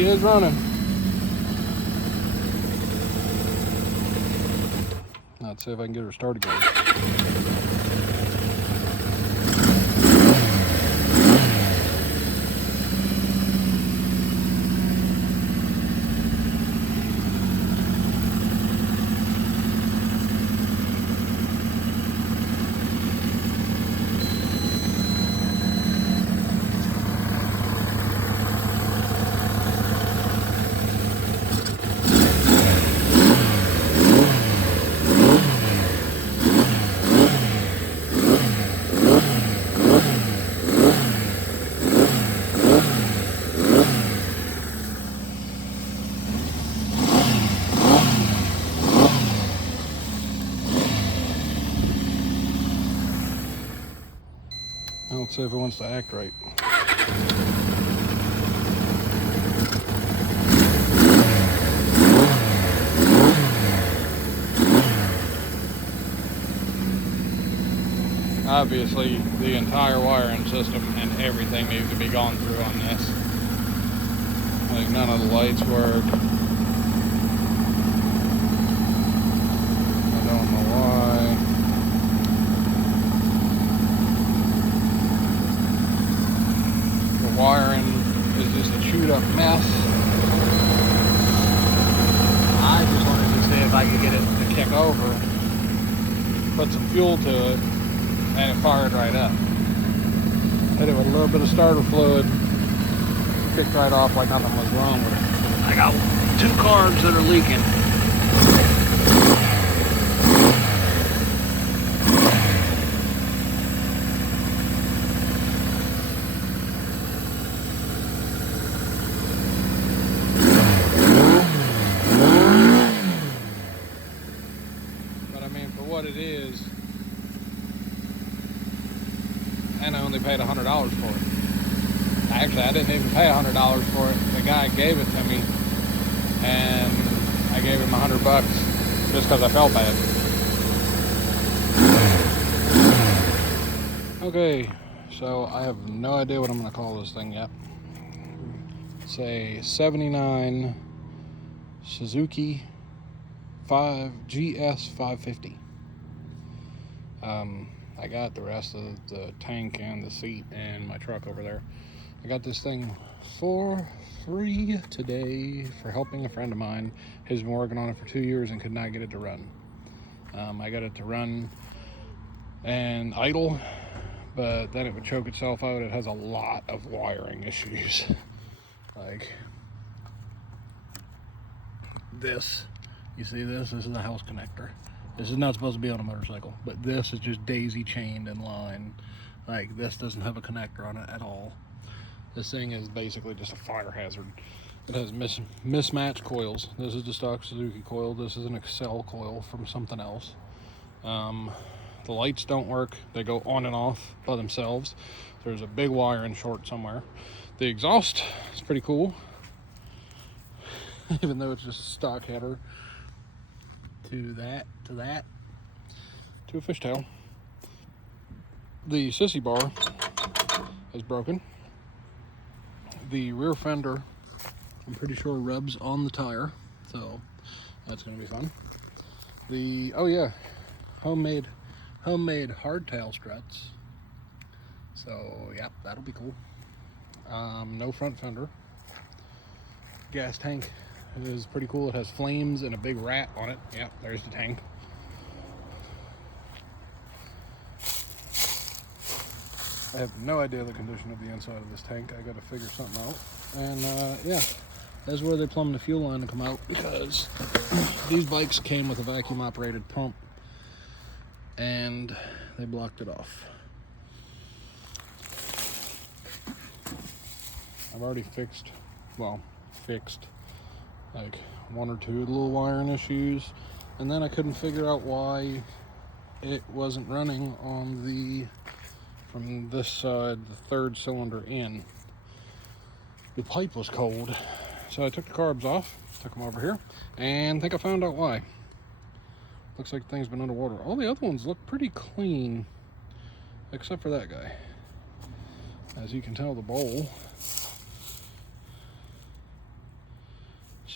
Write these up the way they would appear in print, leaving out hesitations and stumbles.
She is running. Let's see if I can get her started again. Let's see if it wants to act right. Obviously, the entire wiring system and everything needs to be gone through on this. Like, none of the lights work. I don't know why. The wiring is just a chewed up mess. I just wanted to see if I could get it to kick over, put some fuel to it, and it fired right up. Hit it with a little bit of starter fluid, kicked right off like nothing was wrong with it. I got 2 carbs that are leaking. But I mean, for what it is, and I only paid $100 for it. Actually, I didn't even pay $100 for it. The guy gave it to me, and I gave him $100 just because I felt bad. Okay, so I have no idea what I'm going to call this thing yet. It's a 79 Suzuki gs550. I got the rest of the tank and the seat in my truck over there. I got this thing for free today for helping a friend of mine. He's been working on it for 2 years and could not get it to run. I got it to run and idle, but then it would choke itself out. It has a lot of wiring issues. Like this, you see this? This is a house connector. This is not supposed to be on a motorcycle, but this is just daisy chained in line. Like, this doesn't have a connector on it at all. This thing is basically just a fire hazard. It has mismatched coils. This is the stock Suzuki coil. This is an Excel coil from something else. The lights don't work. They go on and off by themselves. There's a big wiring short somewhere. The exhaust is pretty cool, even though it's just a stock header. To a fishtail. The sissy bar is broken. The rear fender, I'm pretty sure, rubs on the tire, so that's gonna be fun. Oh yeah, homemade hardtail struts. So yeah, that'll be cool. No front fender. Gas tank is pretty cool. It has flames and a big rat on it. Yeah, there's the tank. I have no idea the condition of the inside of this tank. I gotta figure something out. And yeah, that's where they plumbed the fuel line to come out, because these bikes came with a vacuum operated pump and they blocked it off. I've already fixed like 1 or 2 little wiring issues, and then I couldn't figure out why it wasn't running on from this side, the 3rd cylinder in. The pipe was cold, so I took the carbs off, took them over here, and I think I found out why. Looks like the thing's been underwater. All the other ones look pretty clean, except for that guy. As you can tell, the bowl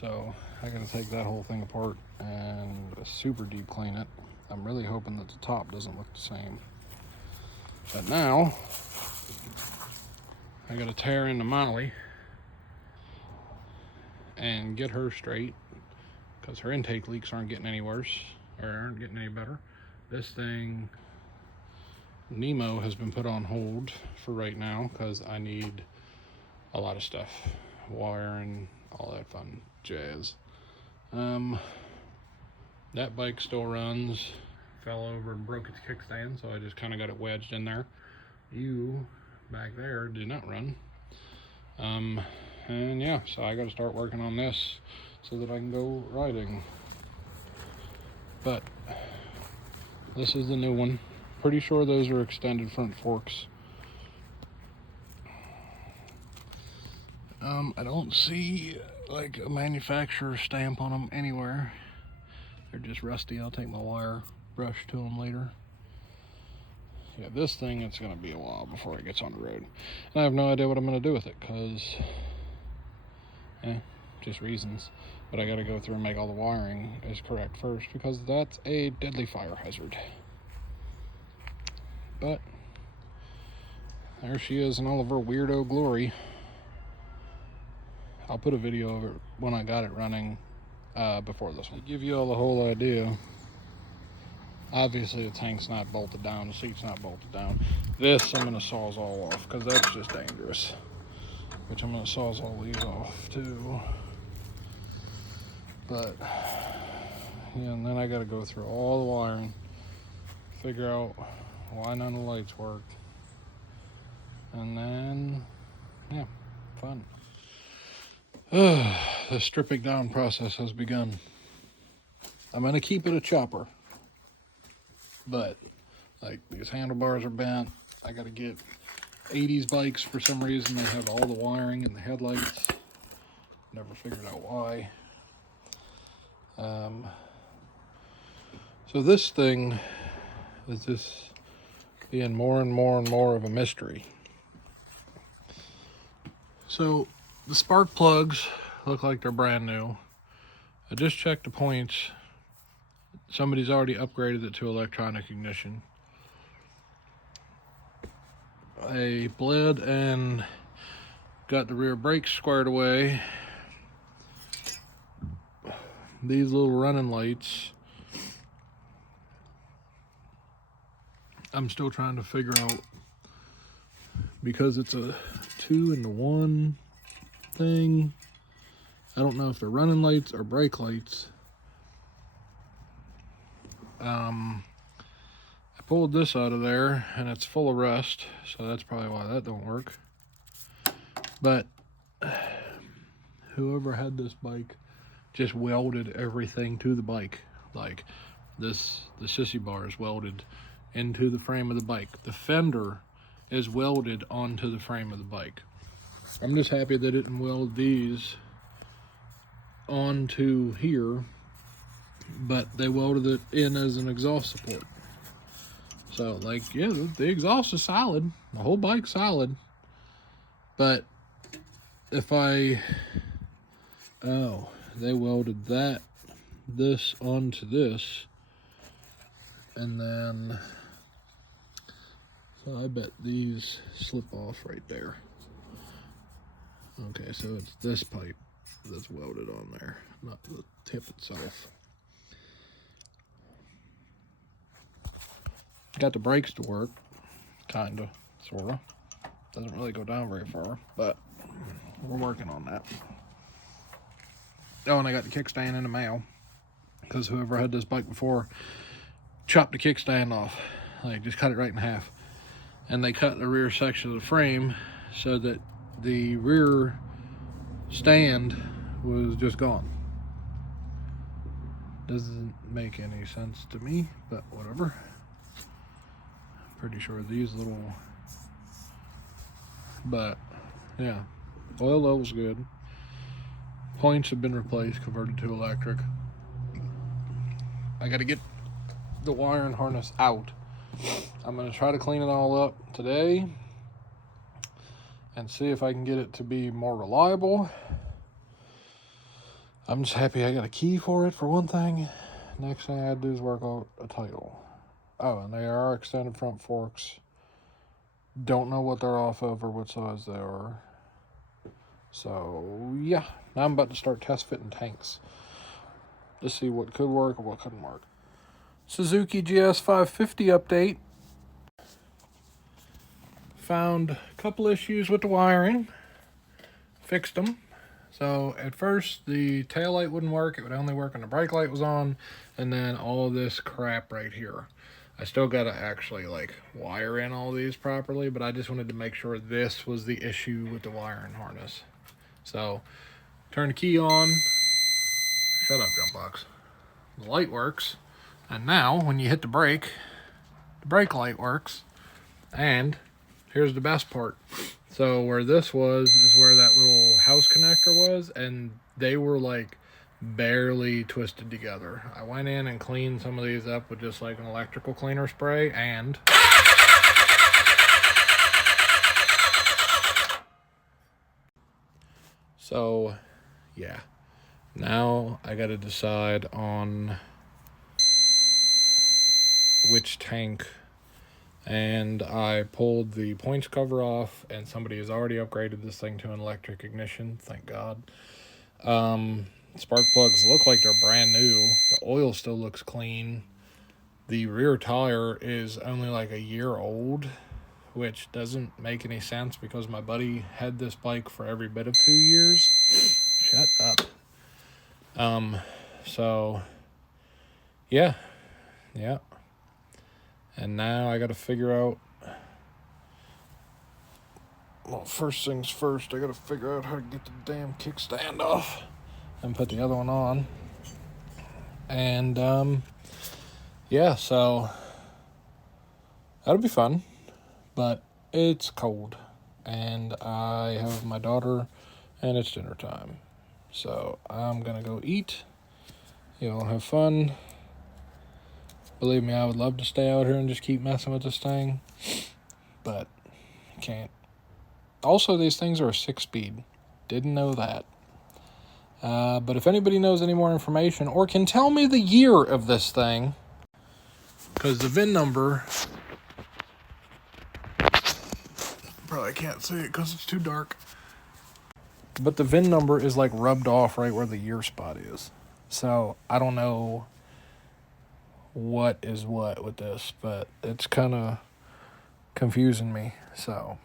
So I gotta take that whole thing apart and super deep clean it. I'm really hoping that the top doesn't look the same. But now I gotta tear into Molly and get her straight, because her intake leaks aren't getting any worse, or aren't getting any better. This thing, Nemo, has been put on hold for right now because I need a lot of stuff, wiring, all that fun jazz. That bike still runs. Fell over and broke its kickstand, so I just kind of got it wedged in there. You back there did not run. And yeah, so I got to start working on this so that I can go riding. But this is the new one. Pretty sure those are extended front forks. I don't see like a manufacturer stamp on them anywhere. They're just rusty. I'll take my wire brush to them later. Yeah, this thing, it's gonna be a while before it gets on the road. And I have no idea what I'm gonna do with it, because just reasons. But I gotta go through and make all the wiring is correct first, because that's a deadly fire hazard. But there she is in all of her weirdo glory. I'll put a video of it when I got it running before this one. To give you all the whole idea, obviously the tank's not bolted down, the seat's not bolted down. This I'm gonna sawzall off, because that's just dangerous. Which I'm gonna sawzall these off too. But yeah, and then I gotta go through all the wiring, figure out why none of the lights work, and then yeah, fun. The stripping down process has begun. I'm gonna keep it a chopper, but like these handlebars are bent. I gotta get 80s bikes, for some reason they have all the wiring in the headlights. Never figured out why. So this thing is just being more and more and more of a mystery. So the spark plugs look like they're brand new. I just checked the points. Somebody's already upgraded it to electronic ignition. I bled and got the rear brakes squared away. These little running lights, I'm still trying to figure out, because it's a 2-in-1 thing. I don't know if they're running lights or brake lights. I pulled this out of there and it's full of rust, so that's probably why that don't work. But whoever had this bike just welded everything to the bike. Like this, the sissy bar is welded into the frame of the bike. The fender is welded onto the frame of the bike. I'm just happy they didn't weld these onto here, but they welded it in as an exhaust support. So like, yeah, the exhaust is solid, the whole bike's solid. But if they welded this onto this, and then, so I bet these slip off right there. Okay, so it's this pipe that's welded on there, not the tip itself. Got the brakes to work, kinda, sorta. Doesn't really go down very far, but we're working on that. Oh, and I got the kickstand in the mail, because whoever had this bike before chopped the kickstand off. Like, just cut it right in half. And they cut the rear section of the frame so that the rear stand was just gone. Doesn't make any sense to me, but whatever. Pretty sure these little, but yeah, oil level's good. Points have been replaced, converted to electric. I gotta get the wire and harness out. I'm gonna try to clean it all up today and see if I can get it to be more reliable. I'm just happy I got a key for it, for one thing. Next thing I gotta do is work out a title. Oh, and they are extended front forks. Don't know what they're off of or what size they are. So, yeah. Now I'm about to start test fitting tanks to see what could work or what couldn't work. Suzuki gs550 update. Found a couple issues with the wiring. Fixed them. So at first the tail light wouldn't work. It would only work when the brake light was on. And then all this crap right here. I still got to actually like wire in all these properly, but I just wanted to make sure this was the issue with the wiring harness. So turn the key on. Shut up, Jump.box. The light works. And now when you hit the brake light works. And here's the best part. So where this was is where that little house connector was, and they were like barely twisted together. I went in and cleaned some of these up with just like an electrical cleaner spray, and so yeah, now I gotta decide on which tank. And I pulled the points cover off, and somebody has already upgraded this thing to an electric ignition, thank God. Spark plugs look like they're brand new. The oil still looks clean. The rear tire is only like a year old, which doesn't make any sense because my buddy had this bike for every bit of 2 years. Shut up. So, yeah. And now I got to figure out, well, first things first, I got to figure out how to get the damn kickstand off and put the other one on. And, yeah, so that'll be fun, but it's cold, and I have my daughter, and it's dinner time. So I'm going to go eat. Y'all have fun. Believe me, I would love to stay out here and just keep messing with this thing, but I can't. Also, these things are a 6-speed. Didn't know that. But if anybody knows any more information or can tell me the year of this thing, because the VIN number, probably can't see it because it's too dark, but the VIN number is like rubbed off right where the year spot is. So I don't know what is what with this, but it's kind of confusing me. So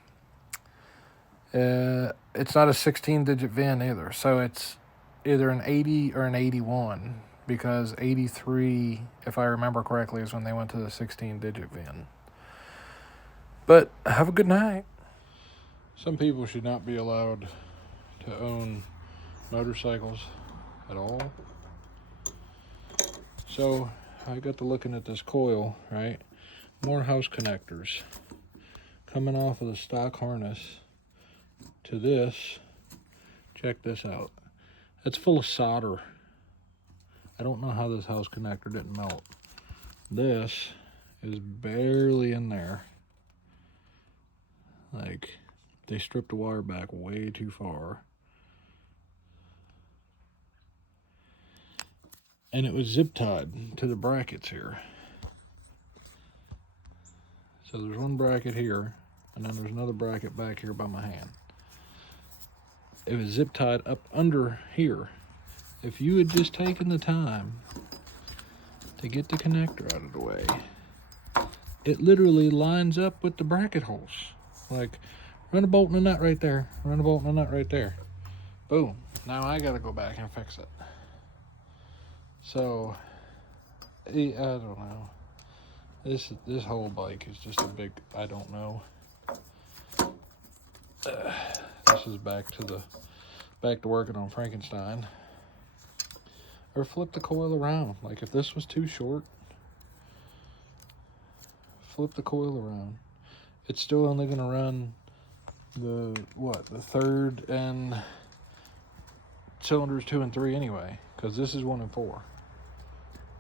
it's not a 16-digit VIN either, so it's either an 80 or an 81, because 83, if I remember correctly, is when they went to the 16-digit VIN. But have a good night. Some people should not be allowed to own motorcycles at all. So I got to looking at this coil, right? More house connectors coming off of the stock harness to this. Check this out. It's full of solder. I don't know how this house connector didn't melt. This is barely in there. Like, they stripped the wire back way too far. And it was zip tied to the brackets here. So there's one bracket here, and then there's another bracket back here by my hand. It was zip tied up under here. If you had just taken the time to get the connector out of the way, it literally lines up with the bracket holes. Like, run a bolt and a nut right there. Run a bolt and a nut right there. Boom. Now I gotta go back and fix it. So, I don't know. This whole bike is just a big I don't know. This is back to working on Frankenstein. Or flip the coil around. Like, if this was too short, flip the coil around. It's still only gonna run the third and cylinders 2 and 3 anyway, because this is 1 and 4.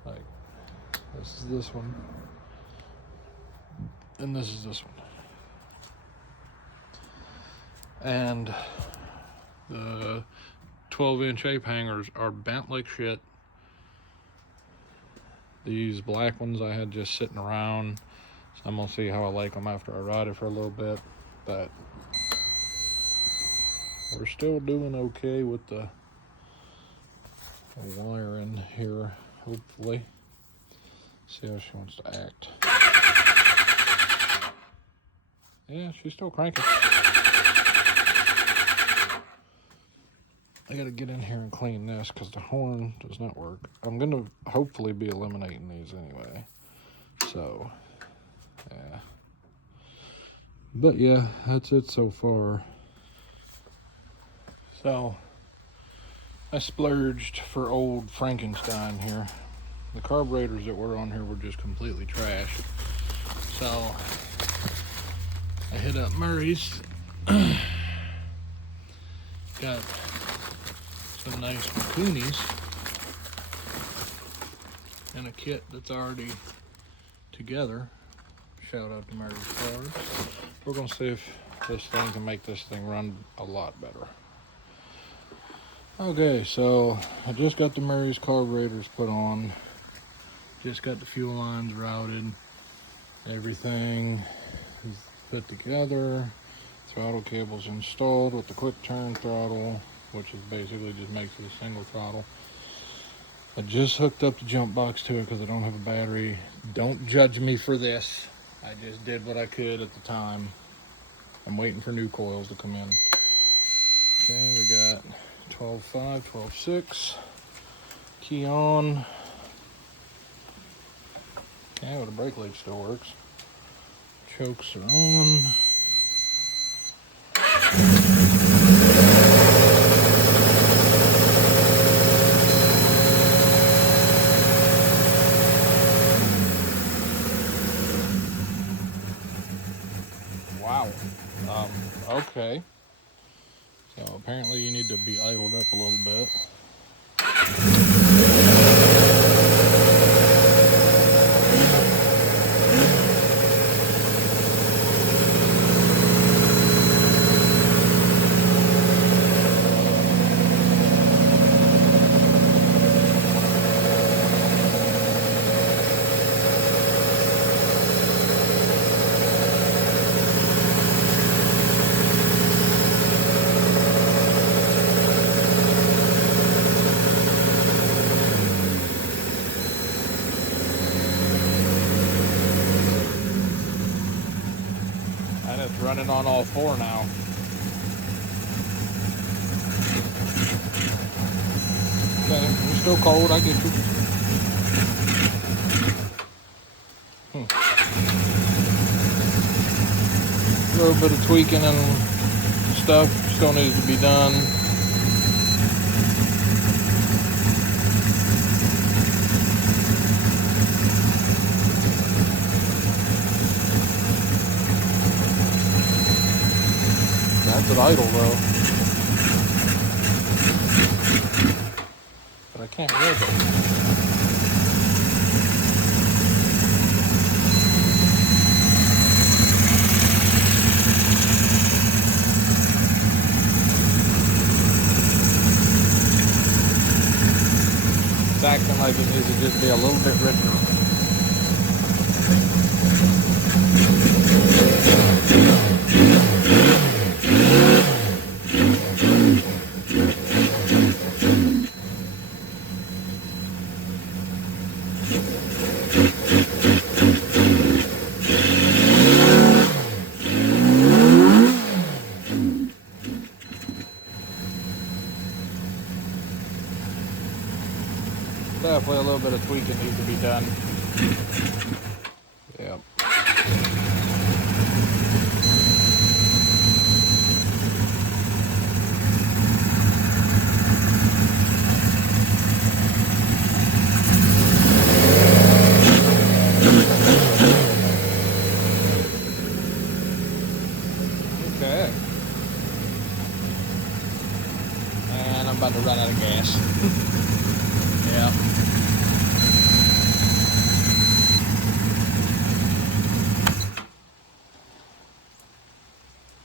Like, this is this one, and this is this one, and the 12-inch ape hangers are bent like shit. These black ones I had just sitting around, so I'm gonna see how I like them after I ride it for a little bit. But we're still doing okay with the wiring here, hopefully. See how she wants to act. Yeah, she's still cranking. I gotta get in here and clean this because the horn does not work. I'm gonna hopefully be eliminating these anyway. So, yeah. But yeah, that's it so far. So, I splurged for old Frankenstein here. The carburetors that were on here were just completely trashed. So, I hit up Murray's. Got some nice Macoonies and a kit that's already together. Shout out to Murray's Cars. We're gonna see if this thing can make this thing run a lot better. Okay, so I just got the Murray's carburetors put on. Just got the fuel lines routed. Everything is put together. Throttle cables installed with the quick turn throttle, which is basically just makes it a single throttle. I just hooked up the jump box to it because I don't have a battery. Don't judge me for this. I just did what I could at the time. I'm waiting for new coils to come in. Okay, we got 12.5, 12.6. Key on. Okay, well, the brake lead still works. Chokes are on. Wow. Okay. So apparently you need to be idled up a little bit. And it's running on all four now. Okay, you're still cold, I get you. A little bit of tweaking and stuff still needs to be done. That's at idle though. But I can't rev it. It's acting like it needs to just be a little bit richer. Definitely a little bit of tweaking needs to be done. Yep. Okay. And I'm about to run out of gas. Yeah.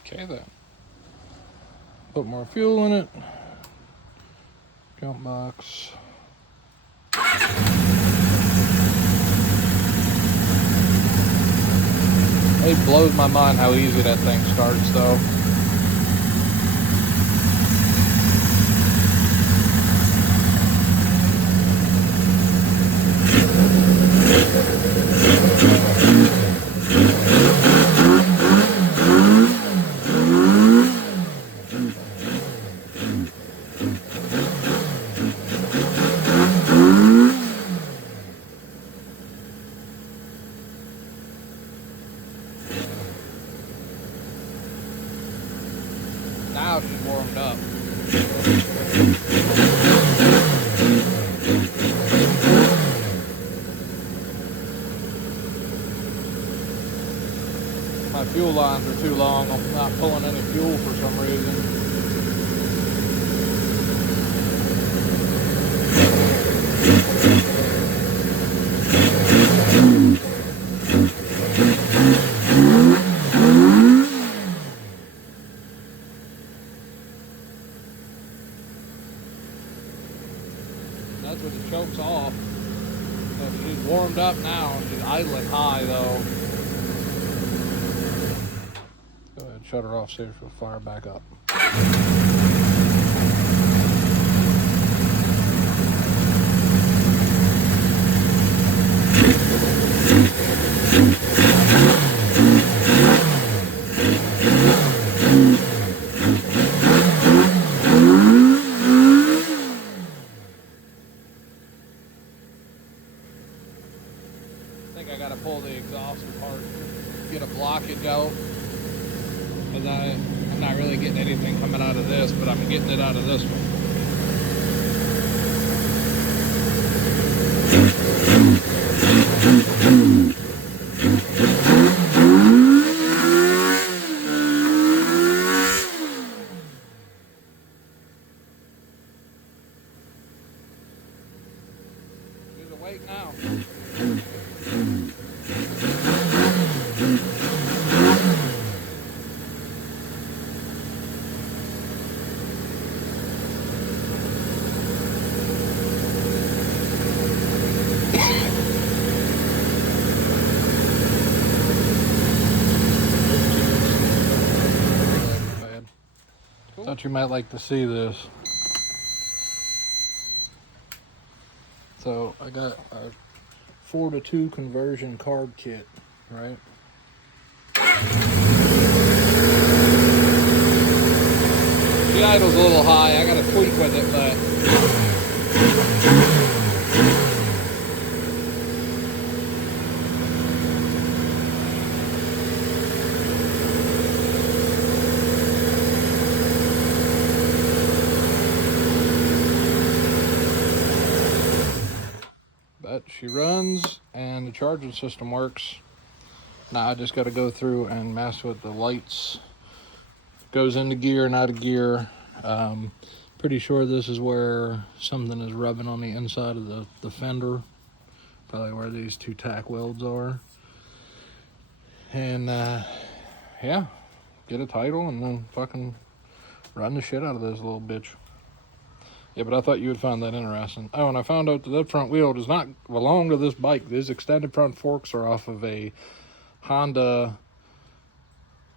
Okay then. Put more fuel in it. Jump box. It blows my mind how easy that thing starts though. Now she's warmed up. My fuel lines are too long. I'm not pulling any fuel for some reason. That's what it chokes off. So she's warmed up now. She's idling high though. Go ahead, shut her off, see if she'll fire back up. I think I gotta pull the exhaust apart, get a blockage out, because I'm not really getting anything coming out of this, but I'm getting it out of this one. She's awake now. Cool. Thought you might like to see this. So I got a 4-to-2 conversion carb kit, right? The idle's a little high. I got to tweak with it, but she runs and the charging system works. Now I just got to go through and mess with the lights. Goes into gear and out of gear. Pretty sure this is where something is rubbing on the inside of the fender. Probably where these two tack welds are. And yeah, get a title and then fucking run the shit out of this little bitch. Yeah, but I thought you would find that interesting. Oh, and I found out that front wheel does not belong to this bike. These extended front forks are off of a Honda,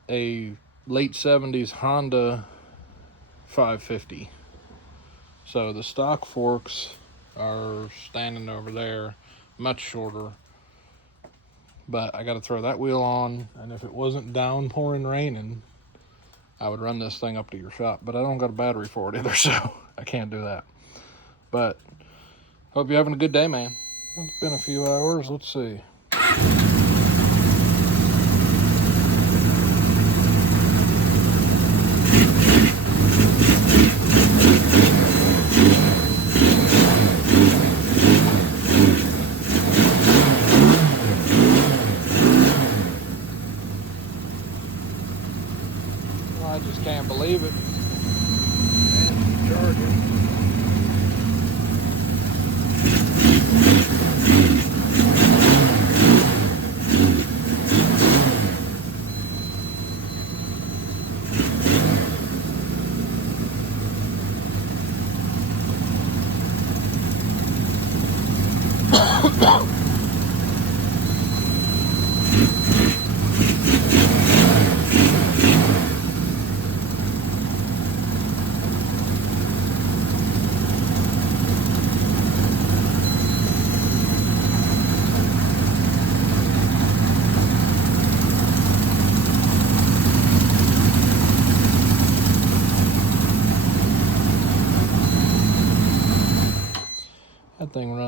a late 70s Honda 550. So the stock forks are standing over there, much shorter. But I got to throw that wheel on, and if it wasn't downpouring raining, I would run this thing up to your shop. But I don't got a battery for it either, so I can't do that. But hope you're having a good day, man. It's been a few hours. Let's see. I just can't believe it. And charging.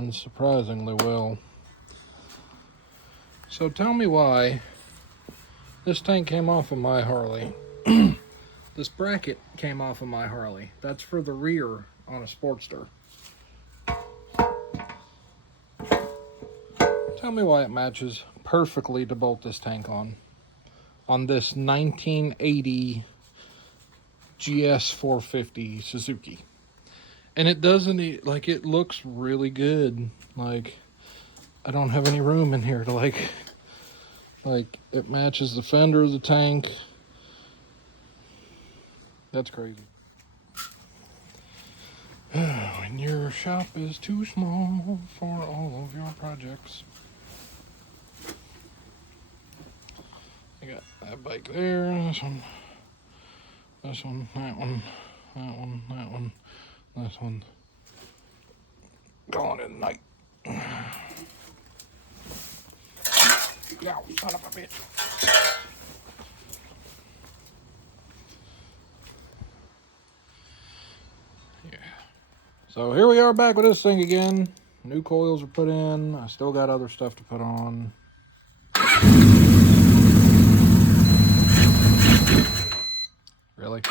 runs surprisingly well. So tell me why this tank came off of my Harley. This bracket came off of my Harley. That's for the rear on a Sportster. Tell me why it matches perfectly to bolt this tank on this 1980 gs550 Suzuki. And it doesn't, like, it looks really good. Like, I don't have any room in here to like it matches the fender of the tank. That's crazy. When your shop is too small for all of your projects. I got that bike there, this one, that one, that one, this one. Going in night. Yeah, son of a bitch. Yeah. So here we are back with this thing again. New coils are put in. I still got other stuff to put on. Really?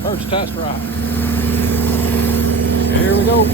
First test ride. Here we go.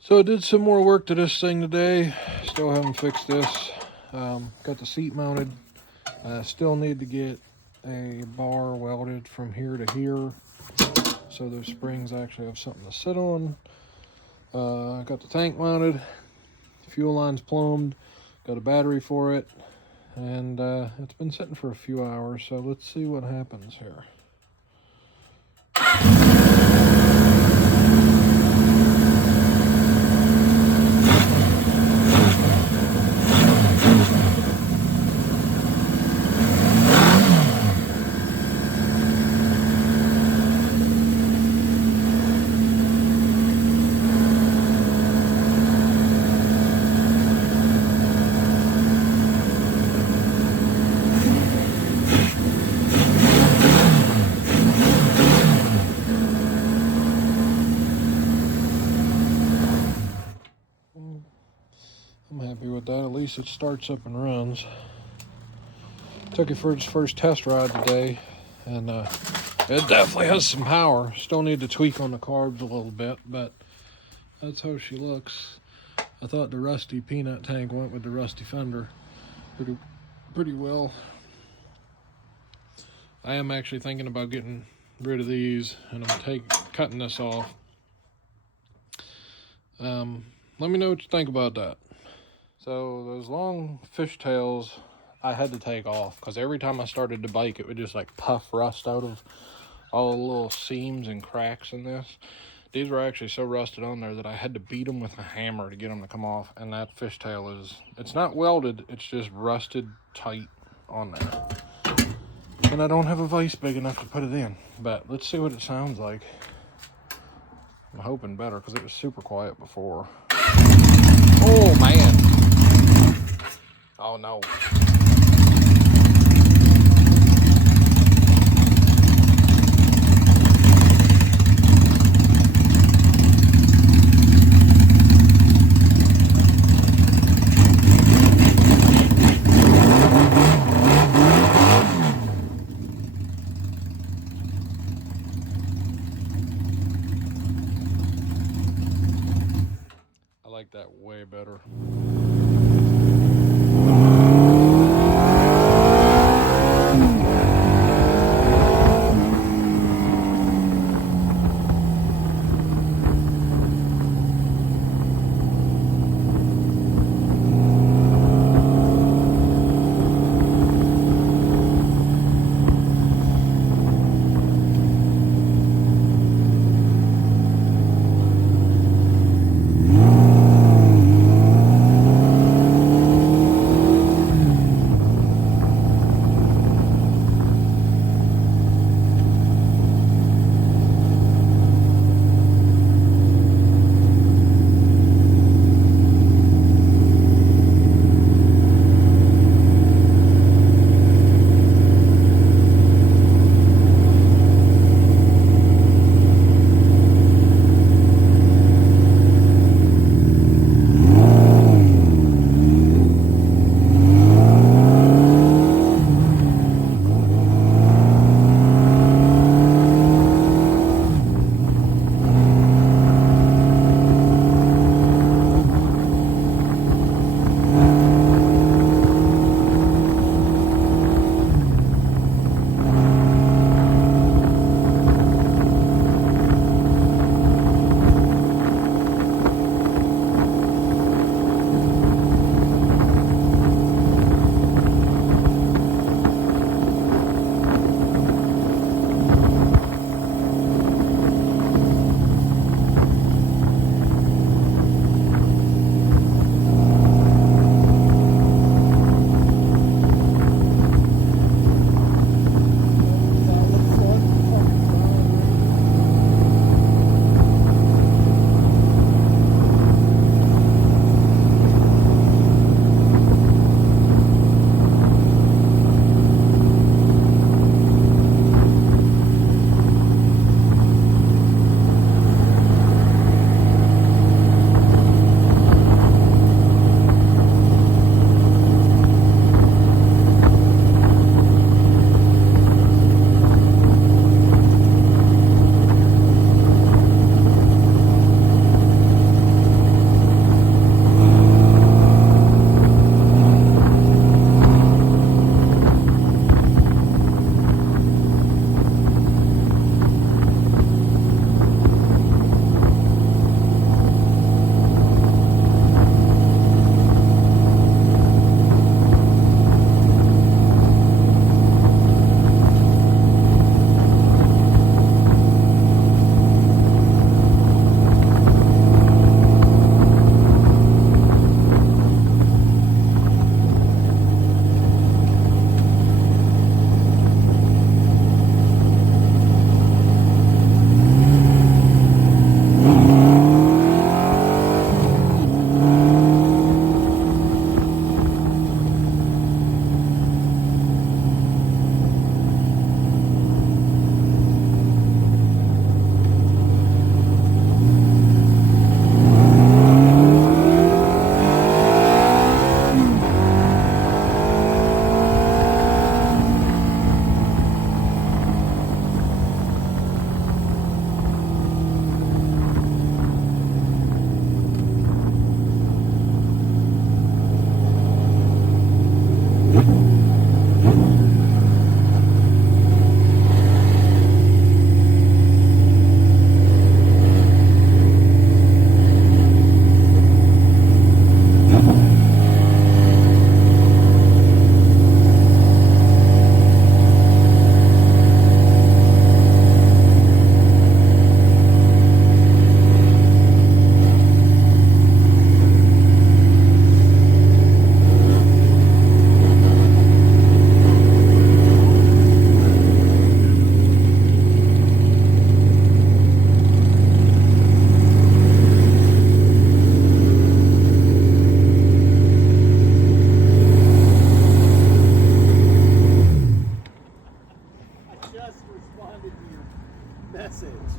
So I did some more work to this thing today. Still haven't fixed this. Got the seat mounted. Still need to get a bar welded from here to here, so those springs actually have something to sit on. Got the tank mounted. Fuel line's plumbed. Got a battery for it. And it's been sitting for a few hours, so let's see what happens here. I'm happy with that. At least it starts up and runs. Took it for its first test ride today, and it definitely has some power. Still need to tweak on the carbs a little bit, but that's how she looks. I thought the rusty peanut tank went with the rusty fender pretty well. I am actually thinking about getting rid of these, and I'm cutting this off. Let me know what you think about that. So those long fishtails I had to take off because every time I started to bake, it would just like puff rust out of all the little seams and cracks in this. These were actually so rusted on there that I had to beat them with a hammer to get them to come off. And that fishtail it's not welded, it's just rusted tight on there. And I don't have a vise big enough to put it in. But let's see what it sounds like. I'm hoping better because it was super quiet before. Oh man. Oh no. I like that way better.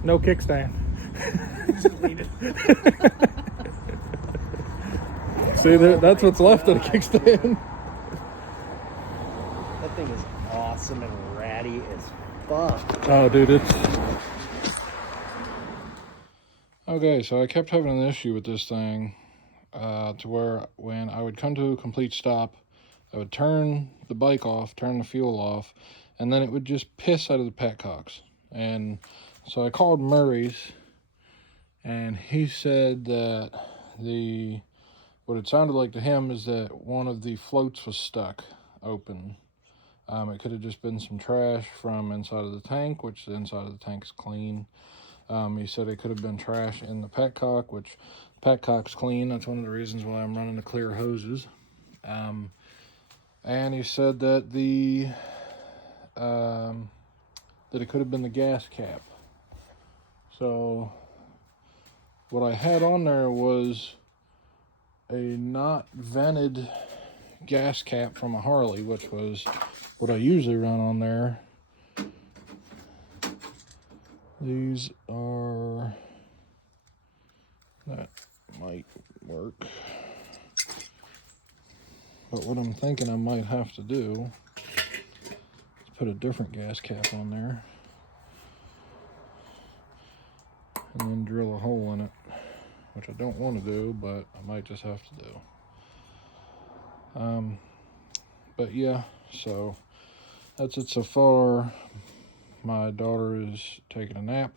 No kickstand. Just leave it. See, that's what's left of the kickstand. Dude. That thing is awesome and ratty as fuck. Oh, dude, it's... Okay, so I kept having an issue with this thing to where when I would come to a complete stop, I would turn the bike off, turn the fuel off, and then it would just piss out of the petcocks. And so I called Murray's, and he said that what it sounded like to him is that one of the floats was stuck open. It could have just been some trash from inside of the tank, which the inside of the tank is clean. He said it could have been trash in the petcock, which petcock's clean. That's one of the reasons why I'm running the clear hoses. And he said that that it could have been the gas cap. So what I had on there was a not vented gas cap from a Harley, which was what I usually run on there. These are, that might work, but what I'm thinking I might have to do is put a different gas cap on there and then drill a hole in it, which I don't want to do, but I might just have to do. But yeah, so that's it so far. My daughter is taking a nap,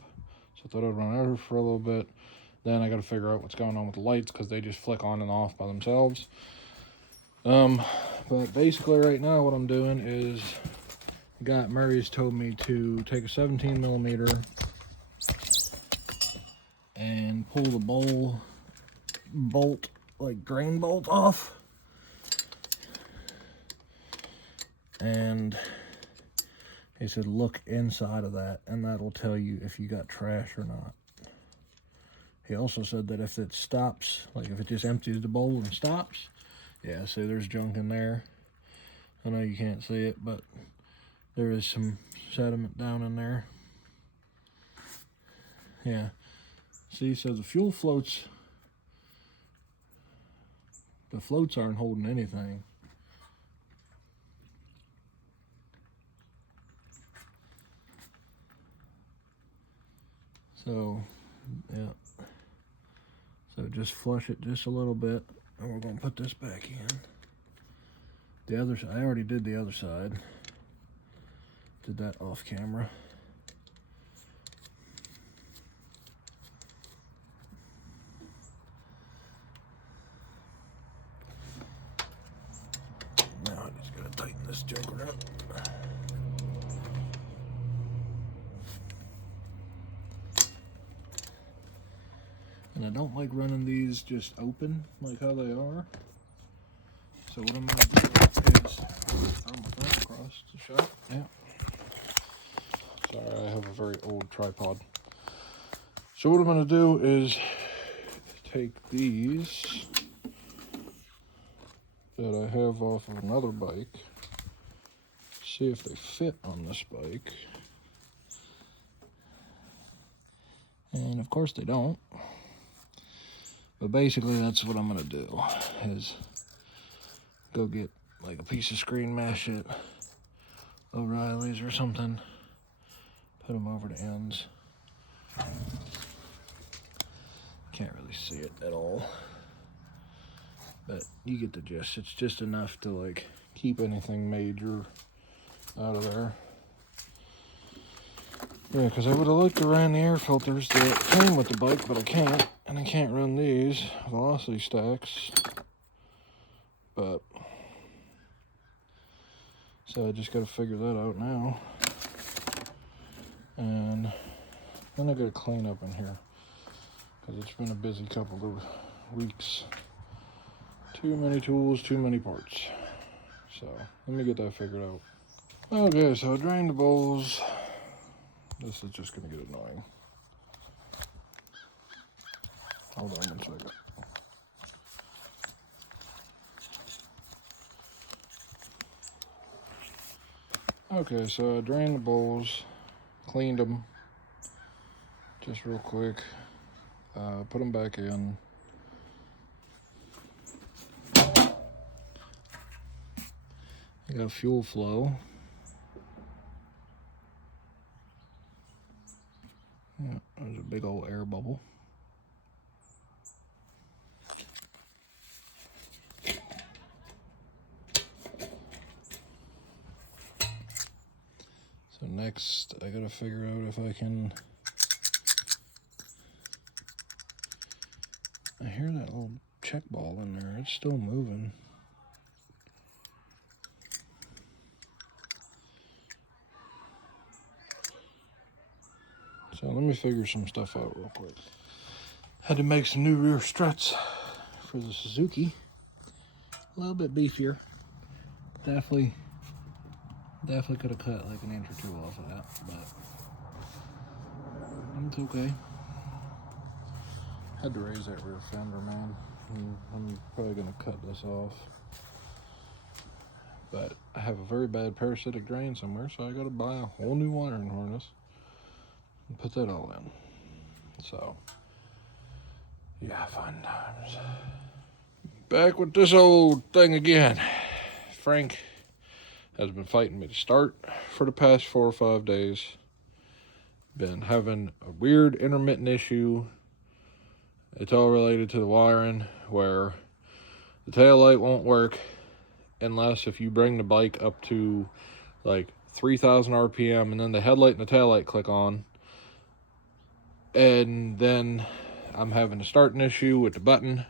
so I thought I'd run over for a little bit. Then I got to figure out what's going on with the lights because they just flick on and off by themselves. But basically right now what I'm doing is, Murray's told me to take a 17 millimeter and pull the bolt, like drain bolt off. And he said look inside of that and that'll tell you if you got trash or not. He also said that if it stops, like if it just empties the bowl and stops, yeah, see there's junk in there. I know you can't see it, but there is some sediment down in there. Yeah, see, so the fuel floats, the floats aren't holding anything. So, yeah. So just flush it just a little bit, and we're gonna put this back in. The other side, I already did the other side. Did that off camera. Now I just gotta tighten this joker up. And I don't like running these just open like how they are. So what I'm gonna do is throw my phone across the shot. Yeah. Sorry, I have a very old tripod. So what I'm gonna do is take these that I have off of another bike, see if they fit on this bike. And of course they don't. But basically that's what I'm gonna do, is go get like a piece of screen mesh at O'Reilly's or something, put them over the ends. Can't really see it at all, but you get the gist. It's just enough to like keep anything major out of there. Yeah, because I would have liked to run the air filters that came with the bike, but I can't. And I can't run these velocity stacks. But, so I just got to figure that out now. And then I got to clean up in here, because it's been a busy couple of weeks. Too many tools, too many parts. So, let me get that figured out. Okay, so I drained the bowls. This is just going to get annoying. Hold on one second. Okay, so I drained the bowls, cleaned them, just real quick. Put them back in. You got fuel flow. Yeah, there's a big old air bubble. So next, I gotta figure out if I can. I hear that little check ball in there. It's still moving. So let me figure some stuff out real quick. Had to make some new rear struts for the Suzuki. A little bit beefier. Definitely could have cut like an inch or two off of that, but it's okay. Had to raise that rear fender, man. I'm probably gonna cut this off. But I have a very bad parasitic drain somewhere, so I gotta buy a whole new wiring harness and put that all in. So, yeah, fun times. Back with this old thing again. Frank has been fighting me to start for the past 4 or 5 days. Been having a weird intermittent issue. It's all related to the wiring, where the tail light won't work unless if you bring the bike up to like 3,000 RPM and then the headlight and the tail light click on. And then I'm having a starting issue with the button.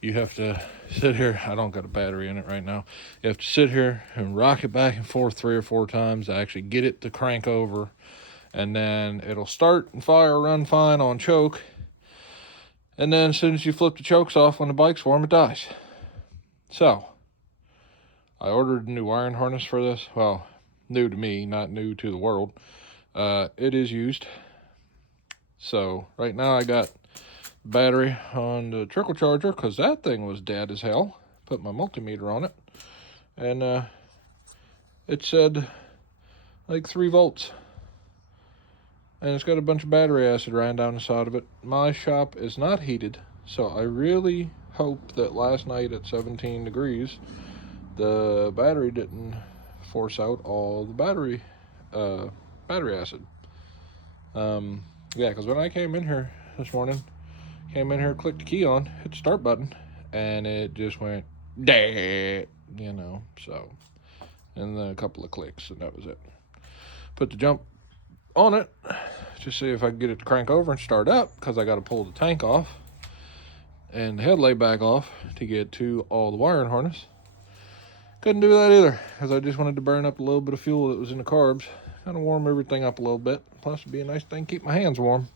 You have to sit here. I don't got a battery in it right now. You have to sit here and rock it back and forth 3 or 4 times to actually get it to crank over. And then it'll start and fire, run fine on choke. And then as soon as you flip the chokes off when the bike's warm, it dies. So, I ordered a new wiring harness for this. Well, new to me, not new to the world. It is used. So, right now I got battery on the trickle charger because that thing was dead as hell. Put my multimeter on it. And it said like 3 volts. And it's got a bunch of battery acid ran down the side of it. My shop is not heated, so I really hope that last night at 17 degrees, the battery didn't force out all the battery acid. Yeah, because when I came in here this morning, clicked the key on, hit the start button, and it just went, "Dad," so. And then a couple of clicks, and that was it. Put the jump on it to see if I can get it to crank over and start up, because I got to pull the tank off and the headlight back off to get to all the wiring harness. Couldn't do that either, because I just wanted to burn up a little bit of fuel that was in the carbs, kind of warm everything up a little bit. Plus it'd be a nice thing to keep my hands warm,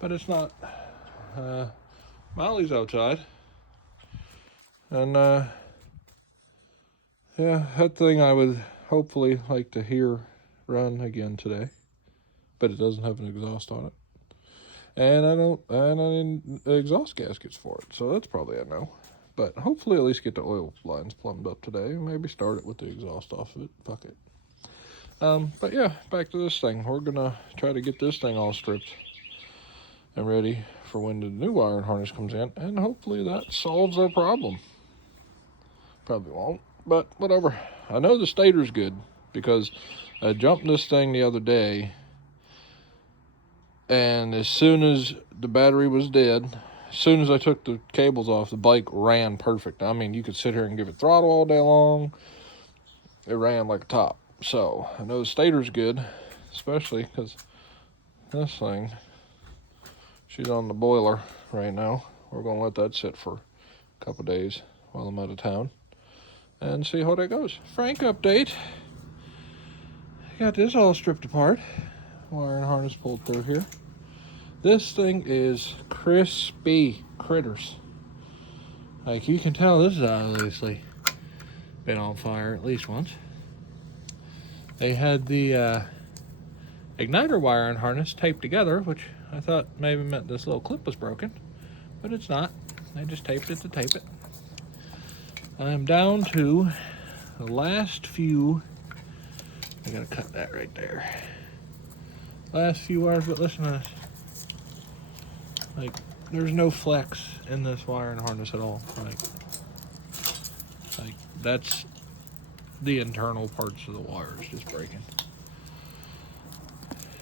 but it's not. Molly's outside, and yeah, that thing I would hopefully like to hear run again today, but it doesn't have an exhaust on it, and I need exhaust gaskets for it, so that's probably a no. But hopefully at least get the oil lines plumbed up today. Maybe start it with the exhaust off of it. Fuck it. But yeah, back to this thing. We're gonna try to get this thing all stripped and ready for when the new wiring harness comes in, and hopefully that solves our problem. Probably won't, but whatever. I know the stator's good because I jumped this thing the other day, and as soon as the battery was dead, as soon as I took the cables off, the bike ran perfect. I mean, you could sit here and give it throttle all day long. It ran like a top. So, I know the stator's good, especially because this thing, she's on the boiler right now. We're going to let that sit for a couple days while I'm out of town and see how that goes. Frank update. Got this all stripped apart. Wiring harness pulled through here. This thing is crispy critters. Like, you can tell this has obviously been on fire at least once. They had the igniter wire and harness taped together, which I thought maybe meant this little clip was broken, but it's not. They just taped it to tape it. I am down to the last few. I gotta cut that right there. Last few wires, but listen to this. Like, there's no flex in this wiring harness at all. Like that's the internal parts of the wires just breaking.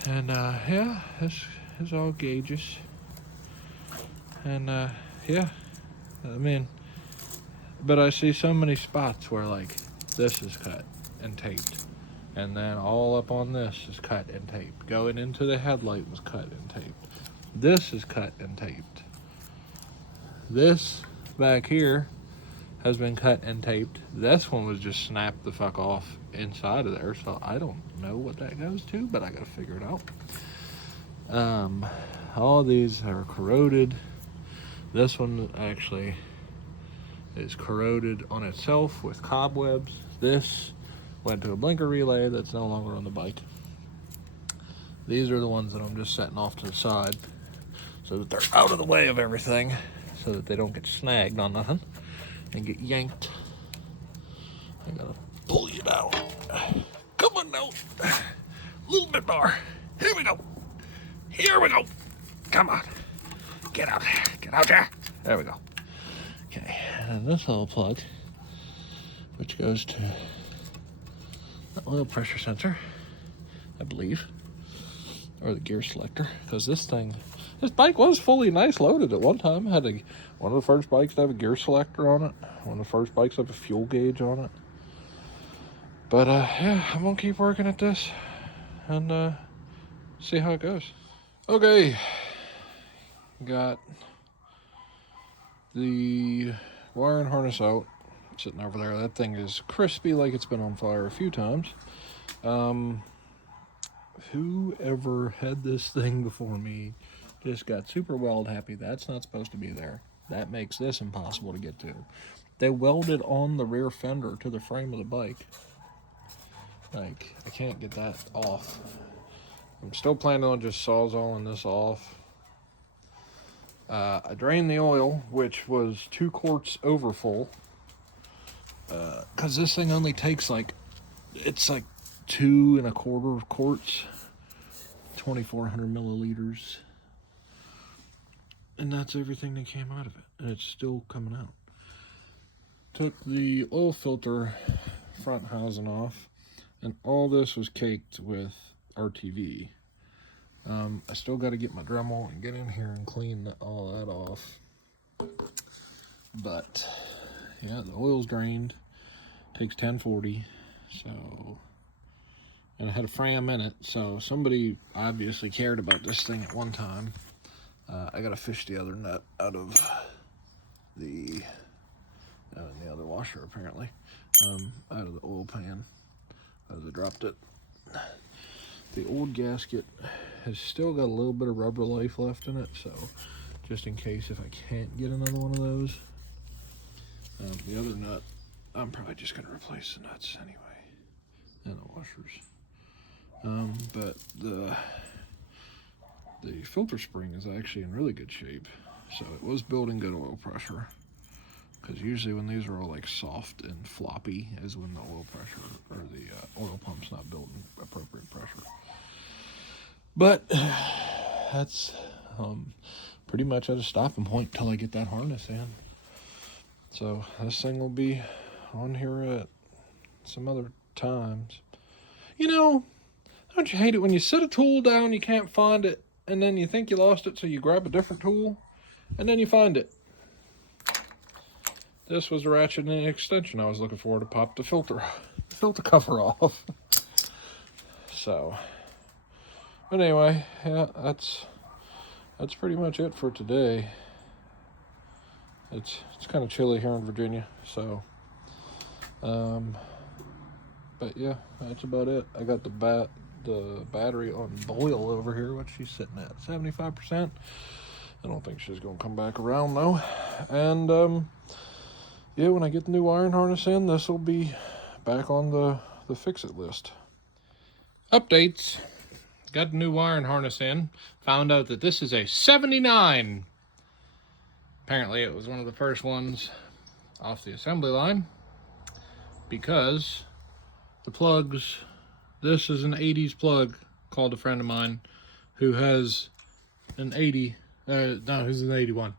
And yeah, this is all gauges. And yeah, I mean, but I see so many spots where like this is cut and taped, and then all up on this is cut and taped. Going into the headlight was cut and taped. This is cut and taped. This back here has been cut and taped. This one was just snapped the fuck off inside of there, so I don't know what that goes to, but I gotta figure it out. All these are corroded. This one actually is corroded on itself with cobwebs. This went to a blinker relay that's no longer on the bike. These are the ones that I'm just setting off to the side so that they're out of the way of everything, so that they don't get snagged on nothing and get yanked. I gotta pull you down. Come on now. A little bit more. Here we go. Here we go. Come on. Get out there. Get out there. There we go. Okay, and this little plug, which goes to the oil pressure sensor, I believe, or the gear selector, because this bike was fully nice loaded at one time. Had one of the first bikes to have a gear selector on it, one of the first bikes to have a fuel gauge on it. But yeah, I'm gonna keep working at this and see how it goes. Okay, got the wiring harness out, sitting over there. That thing is crispy like it's been on fire a few times. Whoever had this thing before me just got super weld happy. That's not supposed to be there. That makes this impossible to get to. They welded on the rear fender to the frame of the bike. Like, I can't get that off. I'm still planning on just sawzalling this off. I drained the oil, which was 2 quarts over full. Because this thing only takes it's like 2 1/4 quarts, 2,400 milliliters. And that's everything that came out of it. And it's still coming out. Took the oil filter front housing off, and all this was caked with RTV. I still got to get my Dremel and get in here and clean all that off. But yeah, the oil's drained. Takes 1040. So, and I had a Fram in it, so somebody obviously cared about this thing at one time. I got to fish the other nut out of the other washer apparently, out of the oil pan as I dropped it. The old gasket has still got a little bit of rubber life left in it, so just in case if I can't get another one of those. The other nut, I'm probably just going to replace the nuts anyway, and the washers. But the filter spring is actually in really good shape, so it was building good oil pressure. Because usually when these are all like soft and floppy is when the oil pressure or the oil pump's not building appropriate pressure. But that's pretty much at a stopping point till I get that harness in. So this thing will be on here at some other times. You know, don't you hate it when you set a tool down, you can't find it, and then you think you lost it, so you grab a different tool, and then you find it. This was a ratchet and extension I was looking for to pop the filter cover off. So, but anyway, yeah, that's pretty much it for today. It's kind of chilly here in Virginia, so but yeah, that's about it. I got the battery on boil over here, which she's sitting at 75%. I don't think she's gonna come back around though. And yeah, when I get the new wiring harness in, this will be back on the fix-it list. Updates. Got the new wiring harness in. Found out that this is a 79. Apparently it was one of the first ones off the assembly line, because the plugs, this is an 80s plug, called a friend of mine who has an 80 No, this is an 81.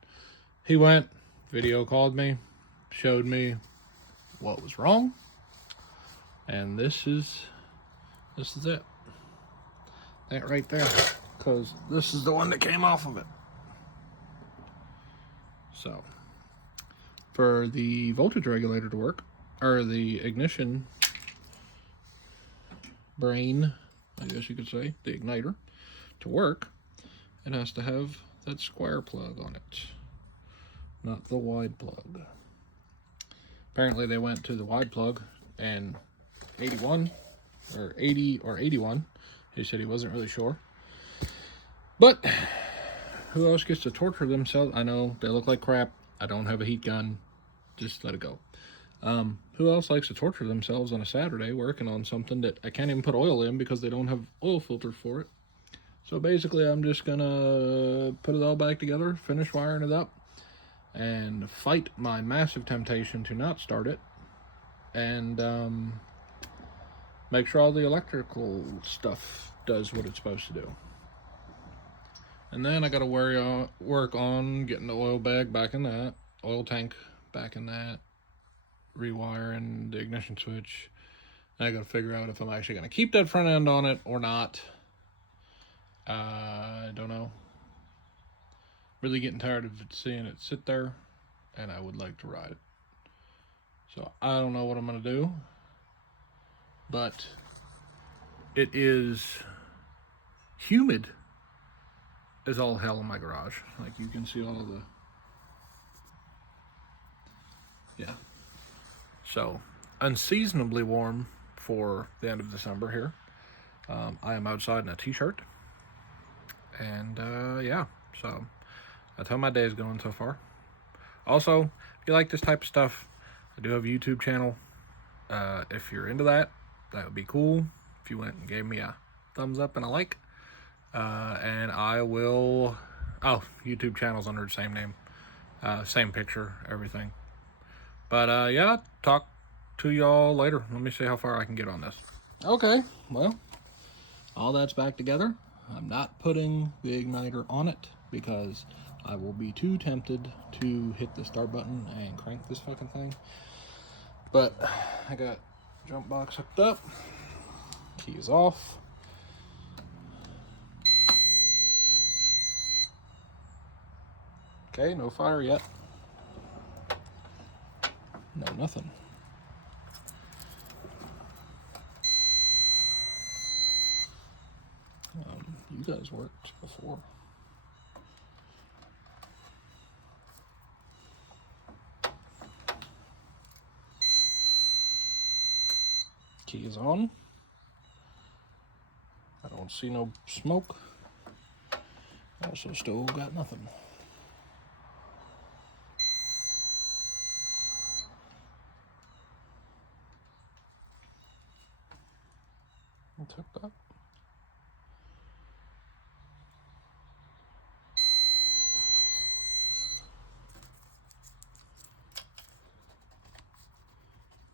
He went, video called me, showed me what was wrong, and this is it. That right there, because this is the one that came off of it. So, for the voltage regulator to work, or the ignition brain, I guess you could say, the igniter, to work, it has to have that square plug on it, not the wide plug. Apparently they went to the wide plug, and 81 or 80 or 81, he said he wasn't really sure. But who else gets to torture themselves? I know they look like crap. I don't have a heat gun. Just let it go. Who else likes to torture themselves on a Saturday working on something that I can't even put oil in because they don't have oil filter for it? So basically I'm just gonna put it all back together, finish wiring it up, and fight my massive temptation to not start it, and make sure all the electrical stuff does what it's supposed to do. And then I gotta work on getting the oil bag back in that, oil tank back in that, rewiring the ignition switch. And I gotta figure out if I'm actually gonna keep that front end on it or not. I don't know. Really getting tired of seeing it sit there, and I would like to ride it. So I don't know what I'm gonna do, but it is humid as all hell in my garage. Like, you can see all of the, yeah. So unseasonably warm for the end of December here. I am outside in a t-shirt, and yeah, so that's how my day is going so far. Also, if you like this type of stuff, I do have a YouTube channel. If you're into that, that would be cool if you went and gave me a thumbs up and a like. And I will, YouTube channel's under the same name, same picture, everything. But yeah, talk to y'all later. Let me see how far I can get on this. Okay, well, all that's back together. I'm not putting the igniter on it because I will be too tempted to hit the start button and crank this fucking thing. But I got jump box hooked up, key is off. Okay, no fire yet. No, nothing. You guys worked before. Key is on. I don't see no smoke. Also still got nothing. Let's hook that.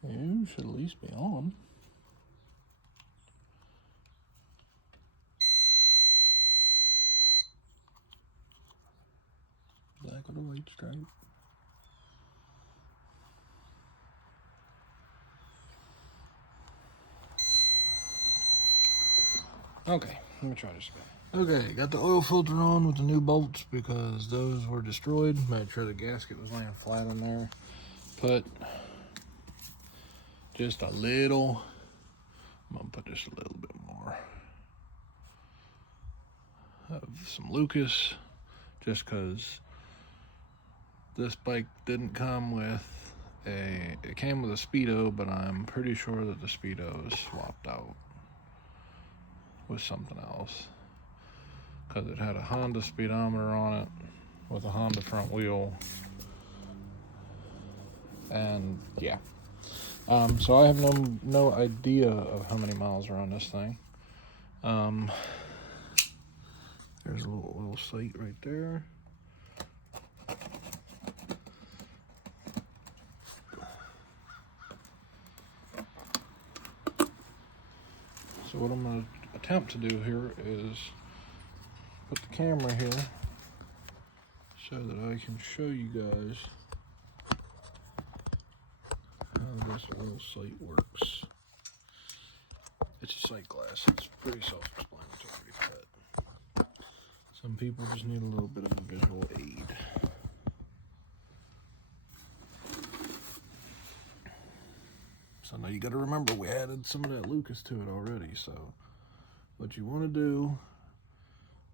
You should at least be on. Black with a white stripe. Okay, let me try this again. Okay, got the oil filter on with the new bolts because those were destroyed. Made sure the gasket was laying flat in there. Put just a little, I'm gonna put just a little bit more of some Lucas, just because this bike didn't come with it came with a speedo, but I'm pretty sure that the speedo is swapped out with something else because it had a Honda speedometer on it with a Honda front wheel, and yeah. So I have no idea of how many miles are on this thing. There's a little oil sight right there. So what I'm going to attempt to do here is put the camera here so that I can show you guys how this little sight works. It's a sight glass. It's pretty self-explanatory, but some people just need a little bit of a visual aid. So now you got to remember we added some of that Lucas to it already. So what you want to do,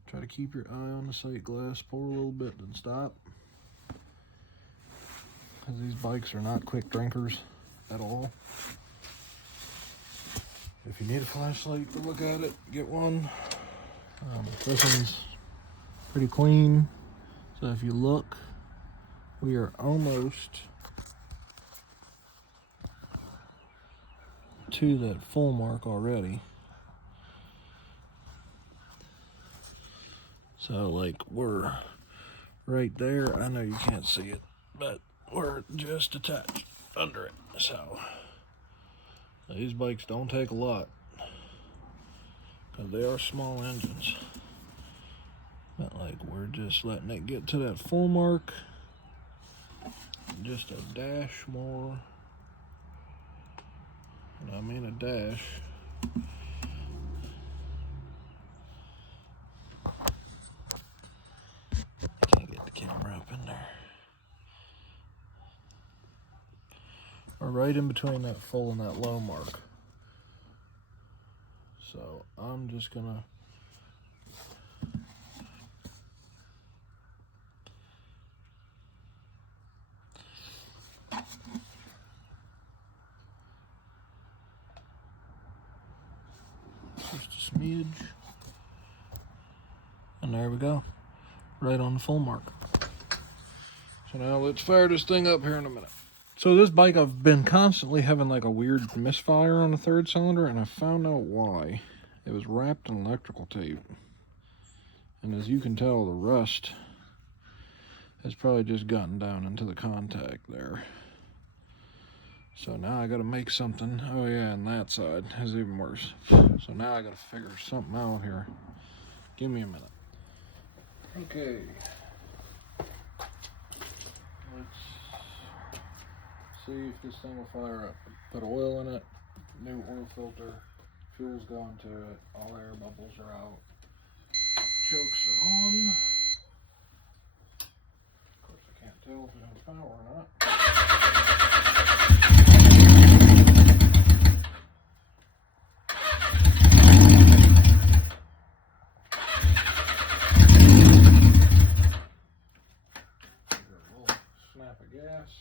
try to keep your eye on the sight glass, pour a little bit, then stop. Because these bikes are not quick drinkers at all. If you need a flashlight to look at it, get one. This one's pretty clean. So if you look, we are almost to that full mark already. So like we're right there. I know you can't see it, but we're just a touch under it. So these bikes don't take a lot because they are small engines. But like we're just letting it get to that full mark. Just a dash more. And I mean a dash. Can't get the camera up in there. Or right in between that full and that low mark. So I'm just gonna just a smidge. And there we go. Right on the full mark. So now let's fire this thing up here in a minute. So this bike, I've been constantly having like a weird misfire on the third cylinder, and I found out why. It was wrapped in electrical tape. And as you can tell, the rust has probably just gotten down into the contact there. So now I gotta make something. Oh yeah, and that side is even worse. So now I gotta figure something out here. Give me a minute. Okay. Let's see if this thing will fire up. Put oil in it, new oil filter, fuel's gone to it, all air bubbles are out, chokes are on. Of course I can't tell if it has power or not. Snap of gas.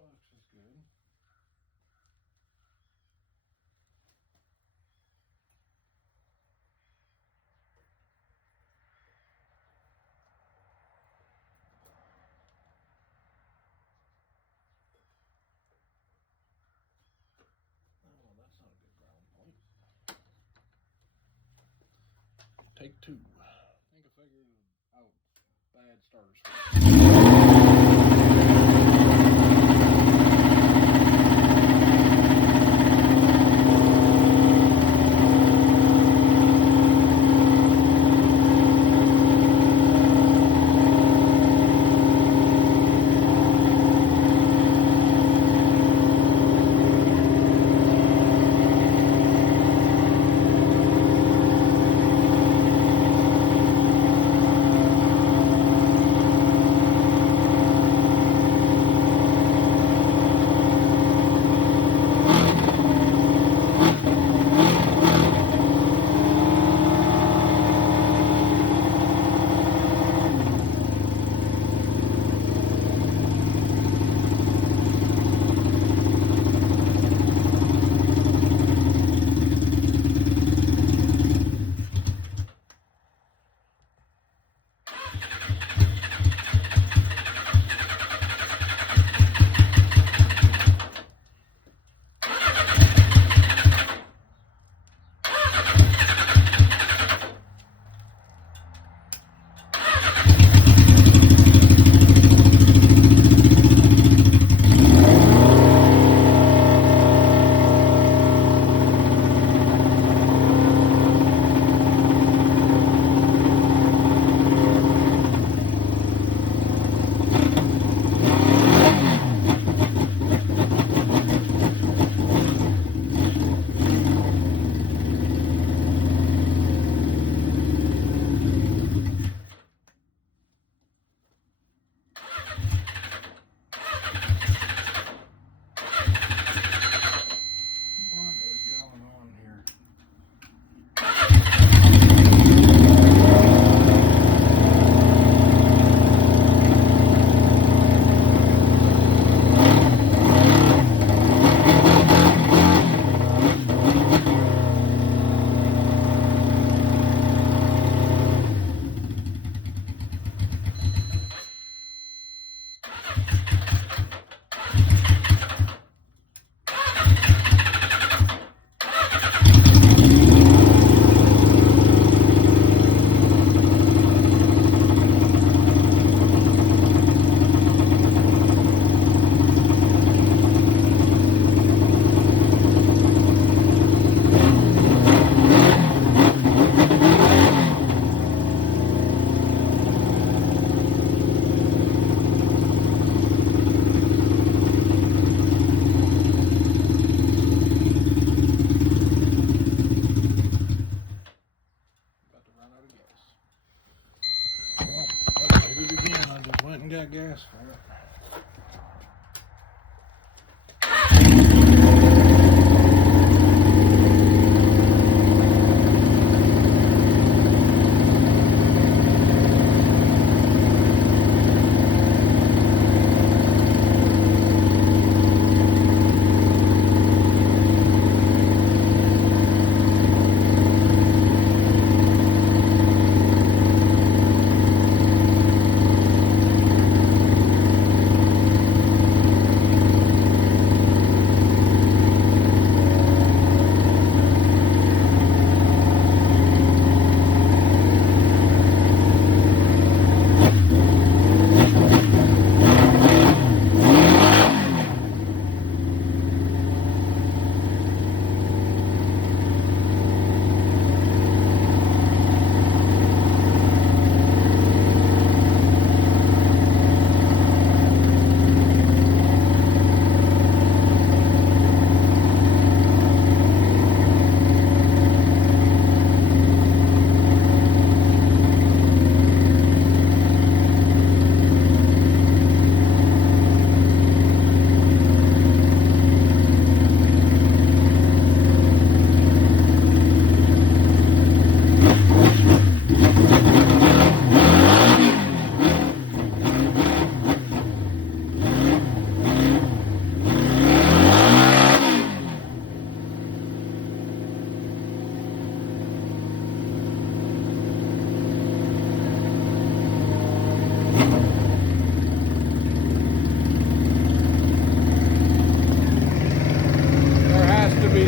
Jump.box is good. Oh, that's not a good ground point. Take two. I think I figured out bad starters.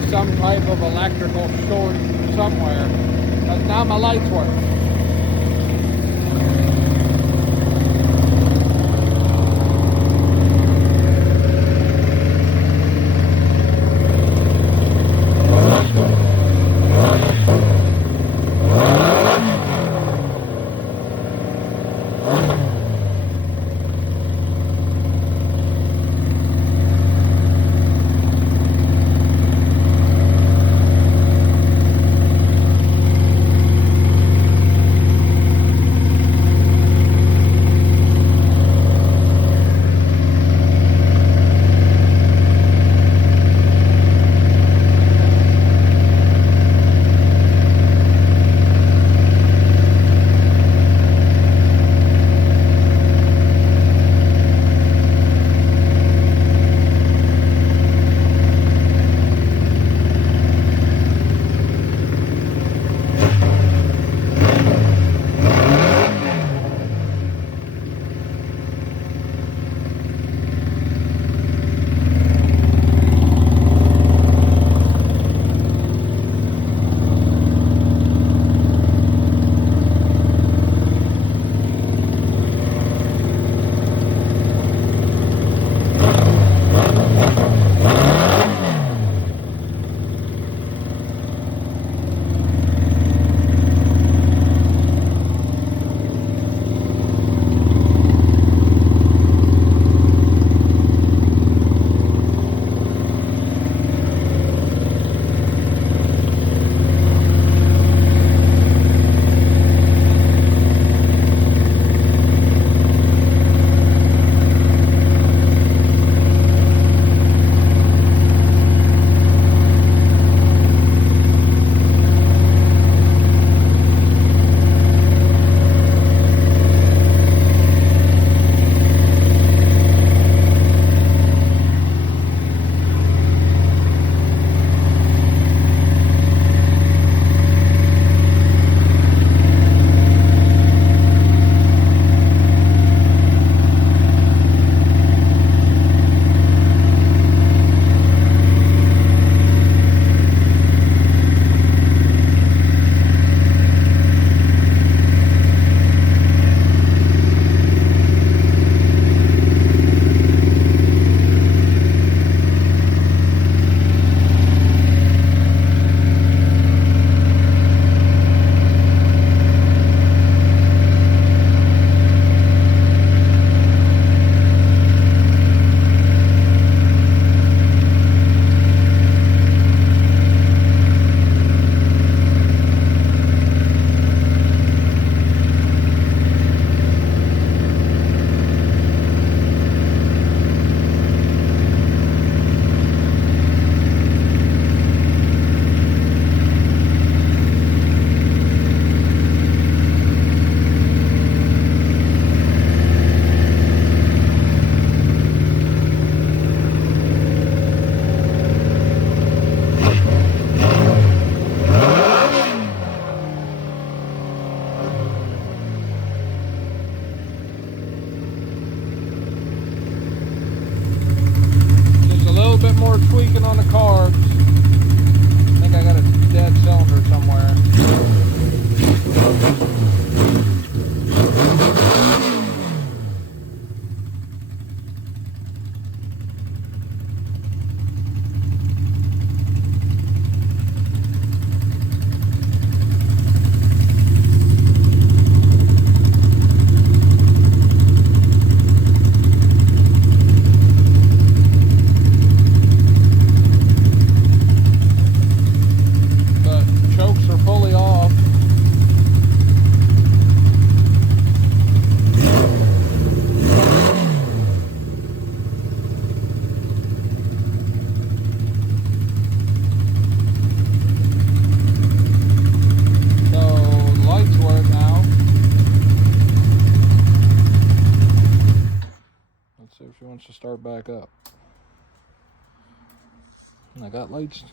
be some type of electrical stored somewhere. But now my lights work. Bit more tweaking on the carbs. I think I got a dead cylinder somewhere. Let's see if she wants to start back up. And I got lights